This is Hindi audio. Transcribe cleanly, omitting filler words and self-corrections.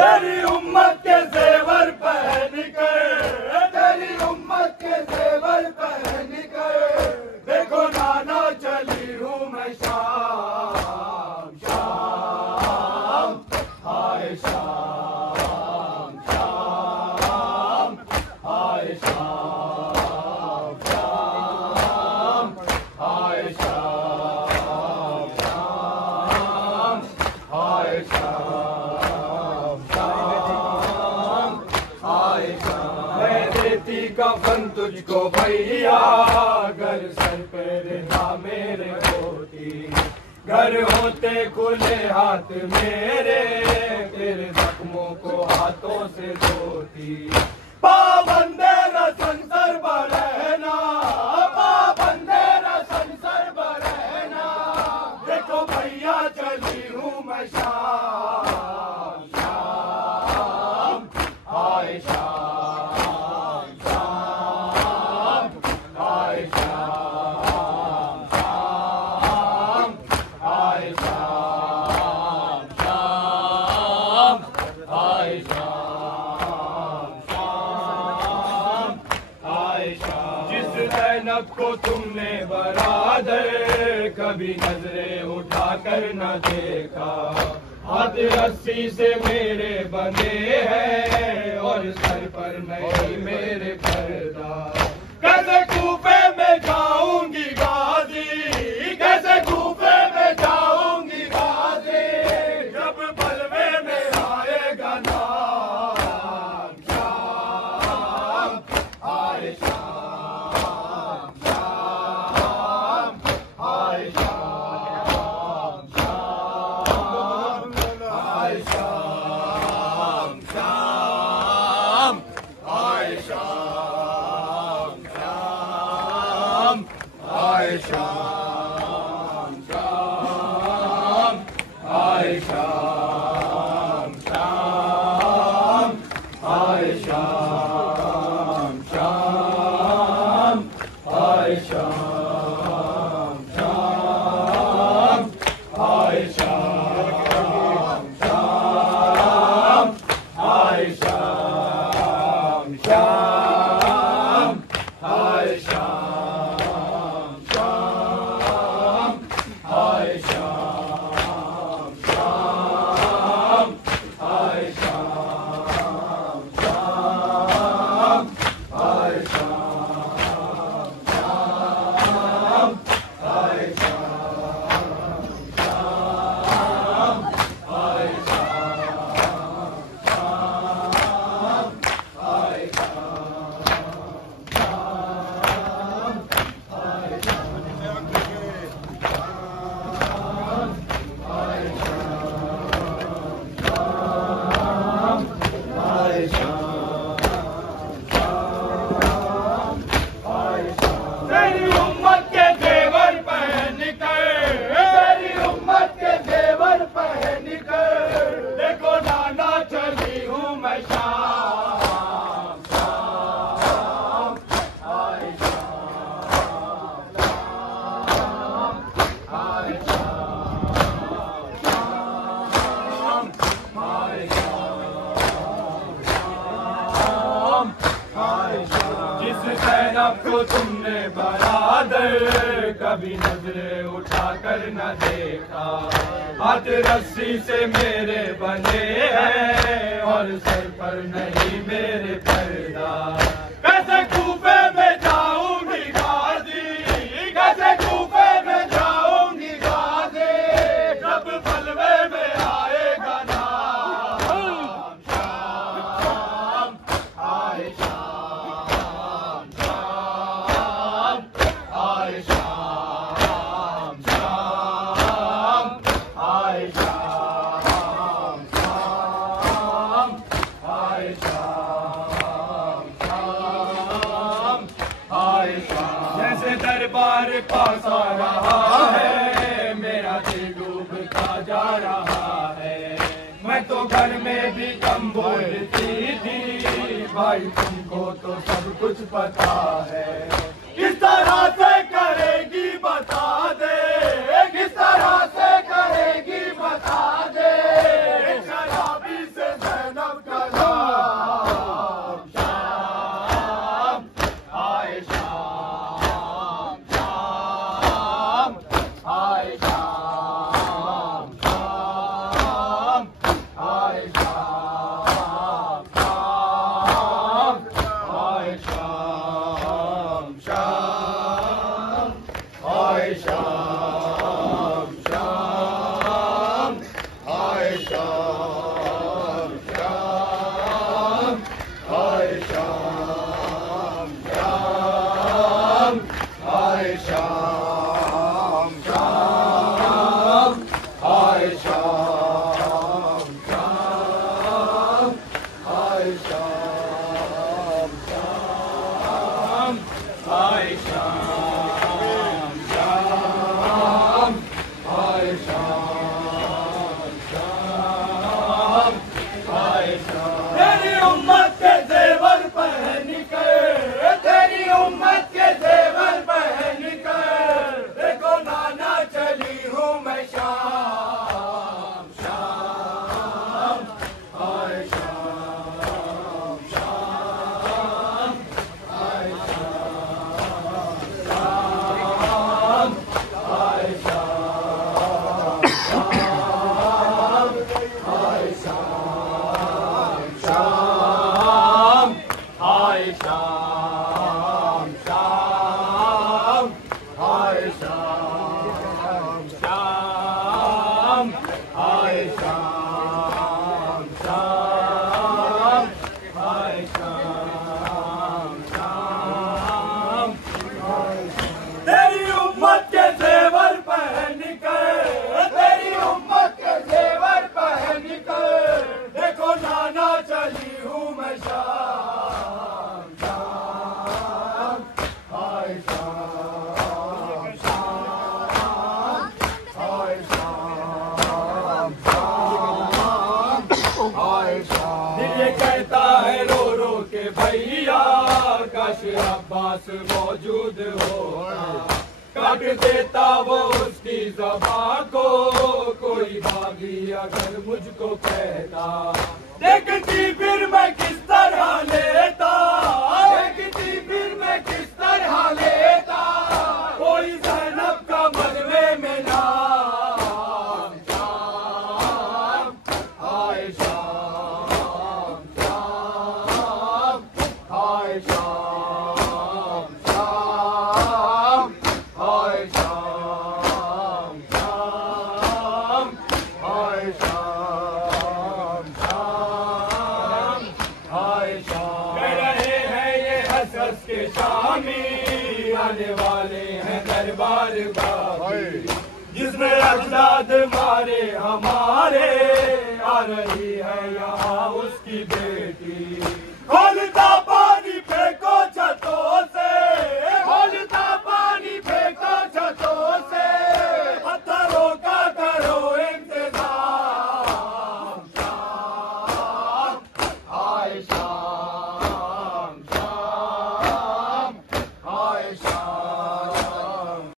तेरी उम्मत के ज़ेवर पहन कर, तेरी उम्मत के ज़ेवर पहन कर, देखो नाना चली हूँ मैं शाम शाम, हाय शाम शाम, हाय शाम शाम, हाय शाम शाम, हाय शाम। कफन तुझको भैया, घर सर पे रिहा मेरे होती, घर होते खुले हाथ मेरे, तेरे जख्मों को हाथों से धोती। पाबंदे रसन सर बरहना, पाबंदे रसन सर बरहना, देखो भैया चली हूँ मैं शाम शाम, हाय शाम को तुमने बरादर कभी नजरें उठा कर न देखा, हाथ रस्सी से मेरे बंधे हैं और सर पर नहीं मेरे पर्दा। कैसे कूफे में जाऊंगी गाजी, कैसे कूफे में जाऊंगी गाजी, जब बलवे में आएगा नाम शाम, आए शाम शाम शाम, हाय शाम शाम, हाय शाम शाम, हाय शाम शाम, हाय शाम शाम, हाय शाम शाम, हाय शाम अब तो तुमने बरादर कभी नजरें उठा कर न देखा। हाथ रस्सी से मेरे बने हैं और सर पर नहीं मेरे पर्दा। कैसे कूफे में जाऊंगी गाजी, कैसे कूफे में जाऊंगी गाजी, जब बलवे में आएगा नाम शाम, आए शाम शाम, आए शाम शाम, आए शाम शाम, आए शाम शाम, आए शाम। जैसे दरबार पास आ रहा है मेरा दिल डूबता जा रहा है। मैं तो घर में भी कम बोलती थी भाई, तुमको तो सब कुछ पता है। किस तरह से करेगी बता दे, किस तरह से करेगी बता दे, शराबी से ज़ैनब का नाम शाम, आए शाम शाम, आए शाम शाम, आए शाम शाम, आए शाम शाम, आए शाम शाम, आए शाम शाम, आए शाम शाम, आए शाम शाम, आए शाम शाम, आए शाम शाम, आए शाम शाम, आए शाम शाम, आए शाम। तेरी उम्मत के जेवर पहन कर, तेरी उम्मत के जेवर पहन कर, देखो नाना चली हूँ मैं शाम शाम, आए शाम शाम, आए शाम शाम, आए शाम शाम, आए शाम शाम, आए शाम शाम, आए शाम शाम, आए शाम शाम, आए शाम शाम। तेरी उम्मत के जेवर पहन कर, तेरी उम्मत के जेवर पहन कर, देखो नाना चली हूँ मैं शाम शाम, आए शाम शाम, आए शाम शाम, आए शाम। दिल ये कहता है रो रो के भैया काश अब्बास मौजूद होता, काट देता वो उसकी ज़बां को, कोई बागी अगर मुझको कहता। देखती फिर मैं किस तरह लेता, देखती फिर मैं किस तरह लेता, कोई ज़ैनब का मजमे में नाम शाम, आए शाम शाम, आए शाम शाम, आए शाम शाम, आए शाम शाम, आए शाम। कह रहे हैं ये हंस हंस के शामी आने वाले हैं दरबार बाकी, जिसमें अजदाद मारे हमारे आ रही है यहाँ उसकी बेटी। खोलता